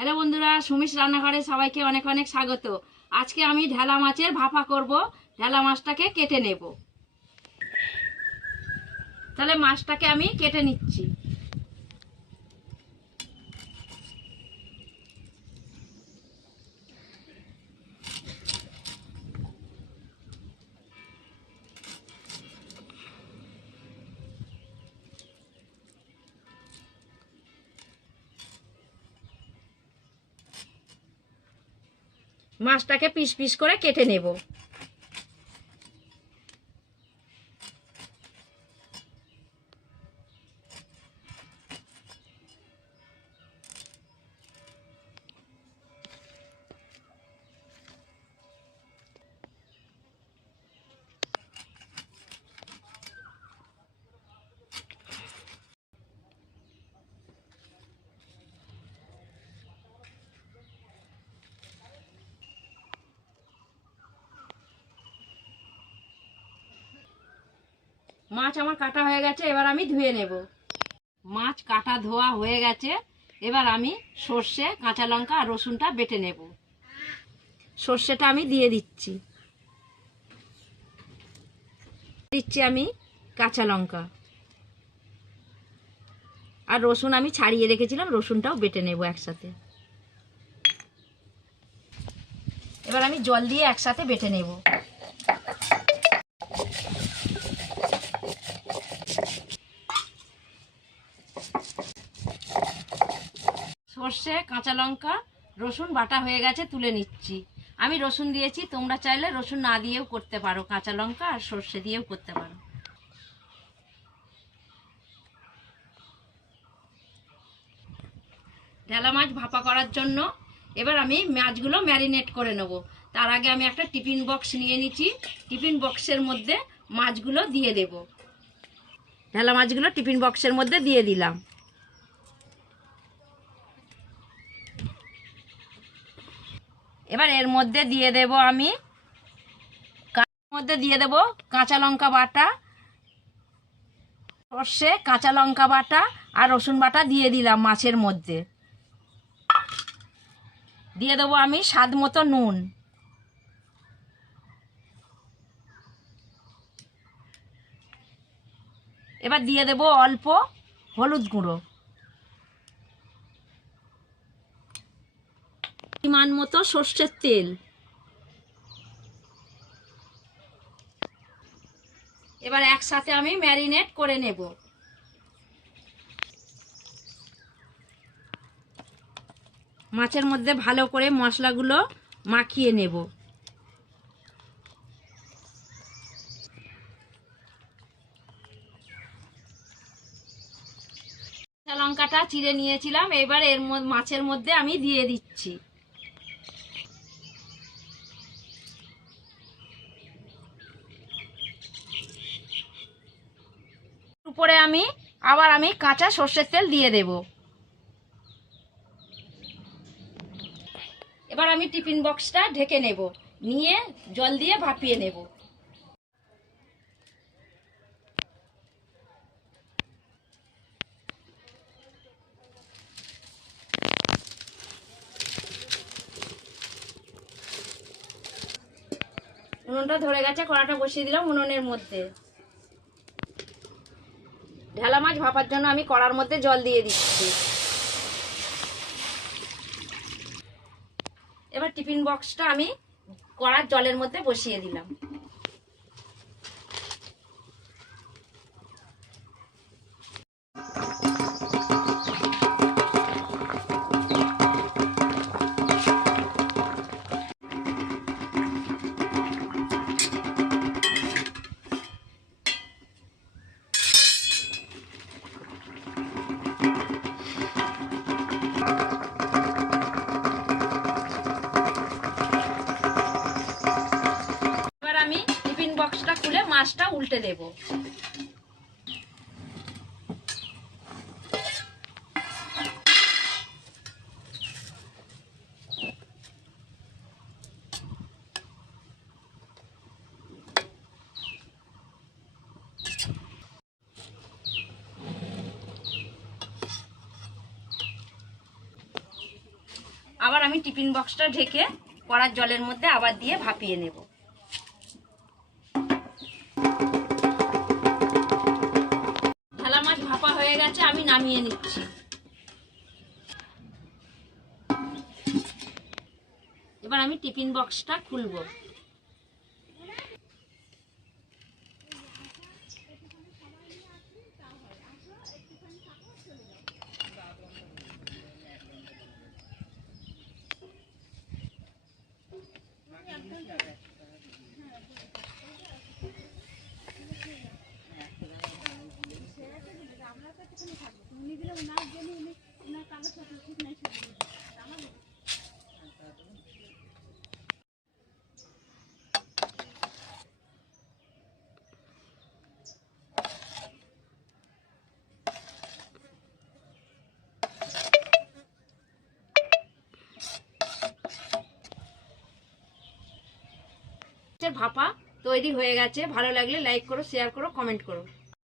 Hello বন্ধুরা, সুমিশ রান্নাঘরে সবাইকে অনেক অনেক স্বাগত। আজকে আমি ঢেলা মাছের ভাপা করব। ঢেলা মাছটাকে কেটে নেব। তাহলে মাছটাকে আমি কেটে নিচ্ছি। মাছটাকে পিস পিস করে কেটে নেব। মাছ আমার কাটা হয়ে গেছে, এবার আমি ধুয়ে নেব। মাছ কাটা ধোয়া হয়ে গেছে, এবার আমি সর্ষে, কাঁচা লঙ্কা আর রসুনটা বেটে নেব। সর্ষেটা আমি দিয়ে দিচ্ছি। দিচ্ছি আমি কাঁচা লঙ্কা। আর রসুন আমি ছাড়িয়ে রেখেছিলাম, রসুনটাও বেটে নেব একসাথে। এবার আমি জল দিয়ে একসাথে বেটে নেব। সর্ষে, কাঁচা লঙ্কা, রসুন বাটা হয়ে গেছে, তুলে নিচ্ছি। আমি রসুন দিয়েছি, তোমরা চাইলে রসুন না দিয়েও করতে পারো। কাঁচা লঙ্কা আর সর্ষে দিয়েও করতে পারো। ঢেলা মাছ ভাপা করার জন্য এবার আমি মাছগুলো ম্যারিনেট করে নেব। তার আগে আমি একটা টিফিন বক্স নিয়ে নিচ্ছি। টিফিন বক্সের মধ্যে মাছগুলো দিয়ে দেব। ঢেলা মাছগুলো টিফিন বক্সের মধ্যে দিয়ে দিলাম। এবার এর মধ্যে দিয়ে দেব আমি মধ্যে দিয়ে দেব কাঁচা লঙ্কা বাটা, সর্ষে, কাঁচা লঙ্কা বাটা আর রসুন বাটা দিয়ে দিলাম মাছের মধ্যে। দিয়ে দেবো আমি স্বাদ মতো নুন। এবার দিয়ে দেব অল্প হলুদ গুঁড়ো। পরিমাণ মতো সর্ষের তেল। এবার একসাথে আমি ম্যারিনেট করে নেব। মাছের মধ্যে ভালো করে মশলাগুলো মাখিয়ে নেব। লঙ্কাটা চিড়ে নিয়েছিলাম, এবার এর মাছের মধ্যে আমি দিয়ে দিচ্ছি। উপরে আমি, আবার আমি কাঁচা সর্ষের তেল দিয়ে দেব। এবার আমি টিফিন বক্সটা ঢেকে নেব, নিয়ে জল দিয়ে ভাপিয়ে নেব। উনুনটা ধরে গেছে, কড়াটা বসিয়ে দিলাম উনুনের মধ্যে। ঢেলা মাছ ভাপার জন্য আমি কড়ার মধ্যে জল দিয়ে দিচ্ছি। এবার টিফিন বক্সটা আমি কড়ার জলের মধ্যে বসিয়ে দিলাম। মাছটা উল্টে দেব। আবার আমি টিফিন বক্সটা ঢেকে কড়ার জলের মধ্যে আবার দিয়ে ভাপিয়ে নেব। নামিয়ে নিচ্ছি। এবার আমি টিফিন বক্সটা খুলবো। ভাপা তৈরি হয়ে গেছে ভালো লাগলে লাইক করো শেয়ার করো কমেন্ট করো